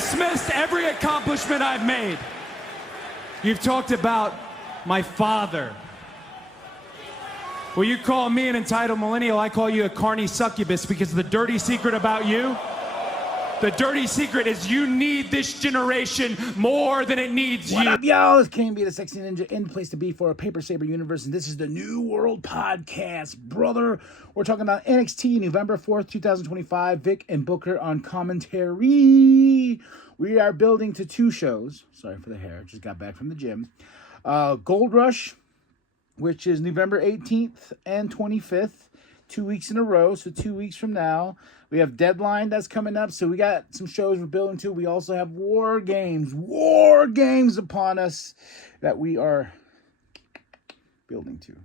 dismissed every accomplishment I've made. You've talked about my father. Well, you call me an entitled millennial, I call you a carny succubus, because the dirty secret about you, the dirty secret is you need this generation more than it needs you. What up, y'all? It's KB, the Sexy Ninja, in the place to be for a Paper Saber universe, and this is the New World Podcast, brother. We're talking about NXT, November 4th, 2025, Vic and Booker on commentary. We are building to two shows. Sorry for the hair, just got back from the gym. Gold Rush, which is November 18th and 25th, 2 weeks in a row, so 2 weeks from now. We have Deadline that's coming up, so we got some shows we're building to. We also have War Games upon us that we are building to.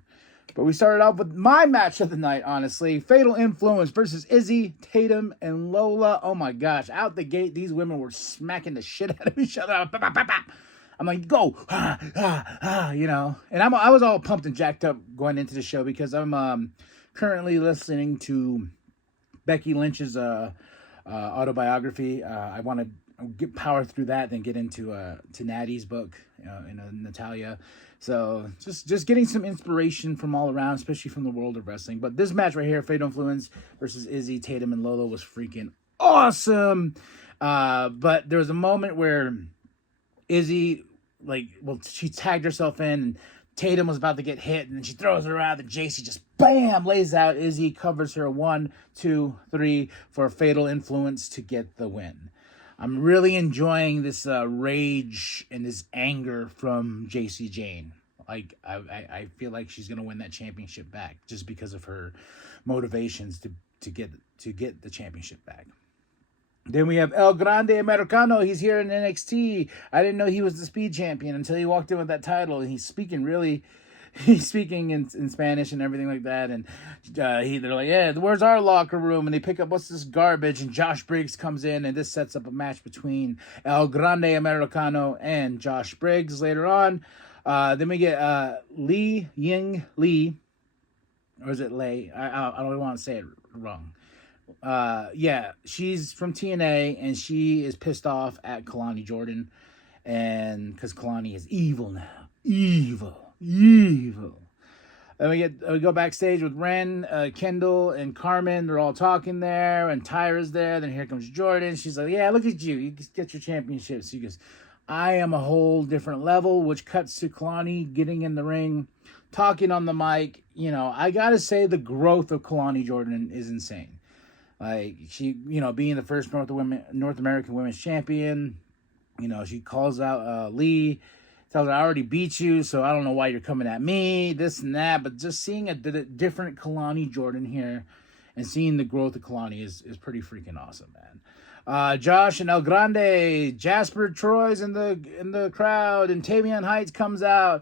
But we started off with my match of the night, honestly. Fatal Influence versus Izzy, Tatum, and Lola. Oh my gosh, out the gate, these women were smacking the shit out of each other. I'm like, go, you know. And I was all pumped and jacked up going into the show because I'm currently listening to Becky Lynch's autobiography. I want to get power through that, then get into to Natty's book, Natalia. So just getting some inspiration from all around, especially from the world of wrestling. But this match right here, Fatal Influence versus Izzy, Tatum, and Lola, was freaking awesome. But there was a moment where Izzy, she tagged herself in, and Tatum was about to get hit, and then she throws her around, and JC just bam lays out Izzy, covers her 1, 2, 3 for a Fatal Influence to get the win. I'm really enjoying this rage and this anger from JC Jane. I feel like she's gonna win that championship back just because of her motivations to get the championship back. Then we have El Grande Americano. He's here in NXT. I didn't know he was the Speed Champion until he walked in with that title. And he's speaking in Spanish and everything like that. And they're like, yeah, where's our locker room? And they pick up, what's this garbage? And Josh Briggs comes in, and this sets up a match between El Grande Americano and Josh Briggs later on. Then we get Li Ying Lee. Or is it Lei? I don't want to say it wrong. She's from TNA, and she is pissed off at Kalani Jordan, and because Kalani is evil now, evil. Then we go backstage with Ren, Kendall, and Carmen. They're all talking there, and Tyra's there. Then here comes Jordan. She's like, "Yeah, look at you. You get your championship." So he goes, "I am a whole different level," which cuts to Kalani getting in the ring, talking on the mic. You know, I gotta say the growth of Kalani Jordan is insane. Like, she, being the first North American Women's Champion, she calls out Lee, tells her, I already beat you, so I don't know why you're coming at me, this and that. But just seeing a different Kalani Jordan here and seeing the growth of Kalani is pretty freaking awesome, man. Josh and El Grande, Jasper Troy's in the crowd, and Tavion Heights comes out.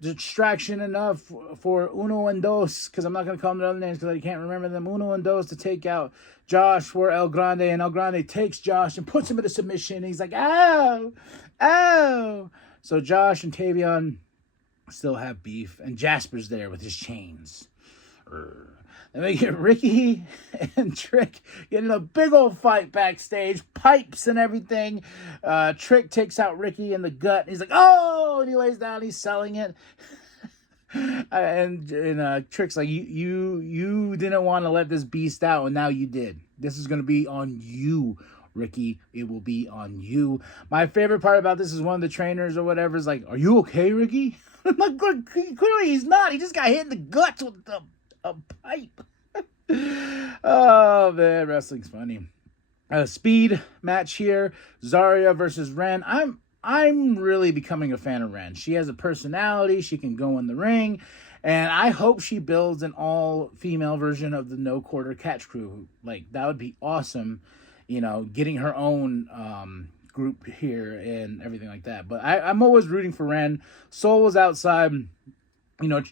Distraction enough for Uno and Dos, because I'm not going to call them their other names because I can't remember them. Uno and Dos to take out Josh for El Grande, and El Grande takes Josh and puts him in a submission. And he's like, ow. So Josh and Tavion still have beef, and Jasper's there with his chains. Then we get Ricky and Trick getting a big old fight backstage, pipes and everything. Trick takes out Ricky in the gut, and he's like, oh, and he lays down, he's selling it. and Trick's like, you didn't want to let this beast out, and now you did. This is going to be on you, Ricky. It will be on you. My favorite part about this is one of the trainers or whatever is like, are you okay, Ricky? I'm like, clearly he's not. He just got hit in the guts with a pipe. Oh man, wrestling's funny. Speed match here, Zarya versus Ren. I'm really becoming a fan of Ren. She has a personality. She can go in the ring, and I hope she builds an all-female version of the No Quarter Catch Crew. Like, that would be awesome. Getting her own group here and everything like that. But I'm always rooting for Ren. Soul was outside,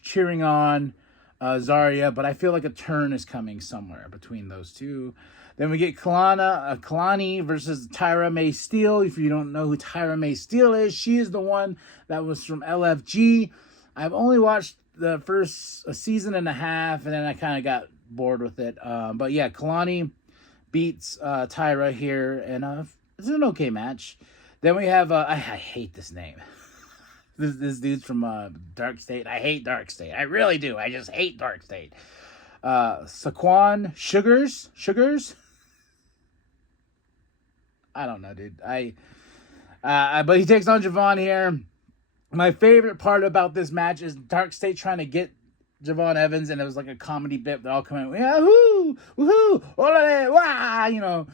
cheering on Zarya, but I feel like a turn is coming somewhere between those two. Then we get Kalani versus Tyra May Steele. If you don't know who Tyra May Steele is, she is the one that was from LFG. I've only watched the first season and a half, and then I kind of got bored with it. But yeah, Kalani beats Tyra here, and It's an okay match. Then we have I hate this name. This dude's from Dark State. I hate Dark State. I really do. I just hate Dark State. Saquon Sugars. I don't know, dude. But he takes on Javon here. My favorite part about this match is Dark State trying to get Javon Evans, and it was like a comedy bit. They all come in, yeah, woohoo, olale, wah, you know,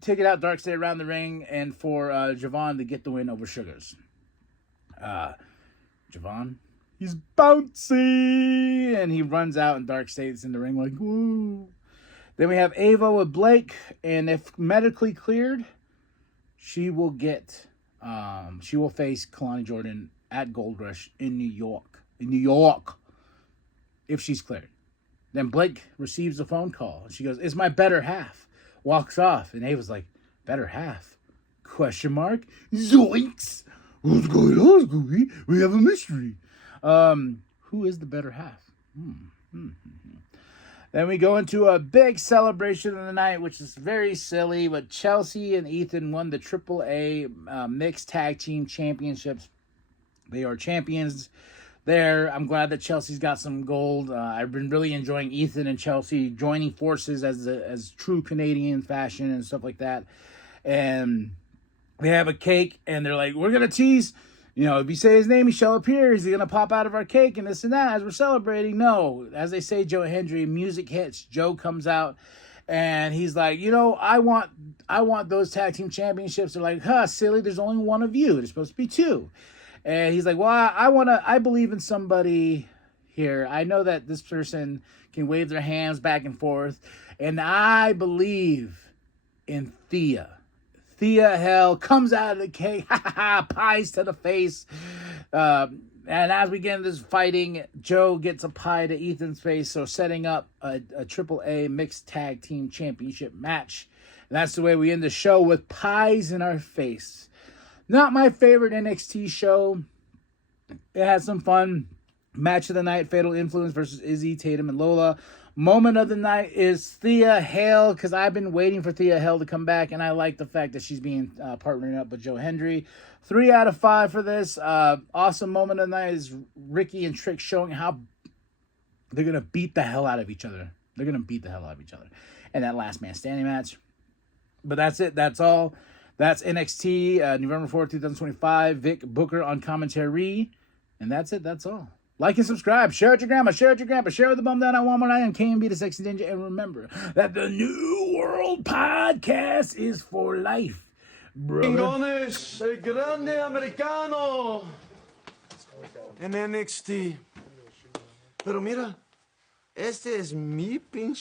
take it out Dark State around the ring, and for Javon to get the win over Sugars. Javon, he's bouncy, and he runs out, and Dark State's in the ring like, woo. Then we have Ava with Blake, and if medically cleared, she will face Kalani Jordan at Gold Rush in New York. If she's cleared. Then Blake receives a phone call. She goes, "It's my better half." Walks off, and Ava's like, "Better half? Question mark? Zoinks! What's going on, Scooby? We have a mystery." Who is the better half? Then we go into a big celebration of the night, which is very silly, but Chelsea and Ethan won the AAA Mixed Tag Team Championships. They are champions there. I'm glad that Chelsea's got some gold. I've been really enjoying Ethan and Chelsea joining forces as true Canadian fashion and stuff like that. And they have a cake, and they're like, "We're going to tease, you know, if you say his name, he shall appear. Is he going to pop out of our cake and this and that as we're celebrating?" No. As they say, Joe Hendry, music hits. Joe comes out, and he's like, "You know, I want those tag team championships." They're like, "Huh, silly, there's only one of you. There's supposed to be two." And he's like, "Well, I believe in somebody here. I know that this person can wave their hands back and forth, and I believe in Thea." Thea Hell comes out of the cake, pies to the face. And as we get into this fighting, Joe gets a pie to Ethan's face, so setting up a AAA Mixed Tag Team Championship match. And that's the way we end the show, with pies in our face. Not my favorite NXT show. It had some fun. Match of the night, Fatal Influence versus Izzy, Tatum, and Lola. Moment of the night is Thea Hale, because I've been waiting for Thea Hale to come back, and I like the fact that she's being partnering up with Joe Hendry. 3 out of 5 for this. Awesome moment of the night is Ricky and Trick showing how they're going to beat the hell out of each other. And that last man standing match. But that's it. That's all. That's NXT, November 4th, 2025. Vic Booker on commentary. And that's it. That's all. Like and subscribe. Share it with your grandma. Share it with your grandpa. Share with the bum down at Walmart. I am KMB, the Sexy Ninja. And remember that the New World Podcast is for life, brother. Chingones, el grande americano en NXT. Pero mira, este es mi pinche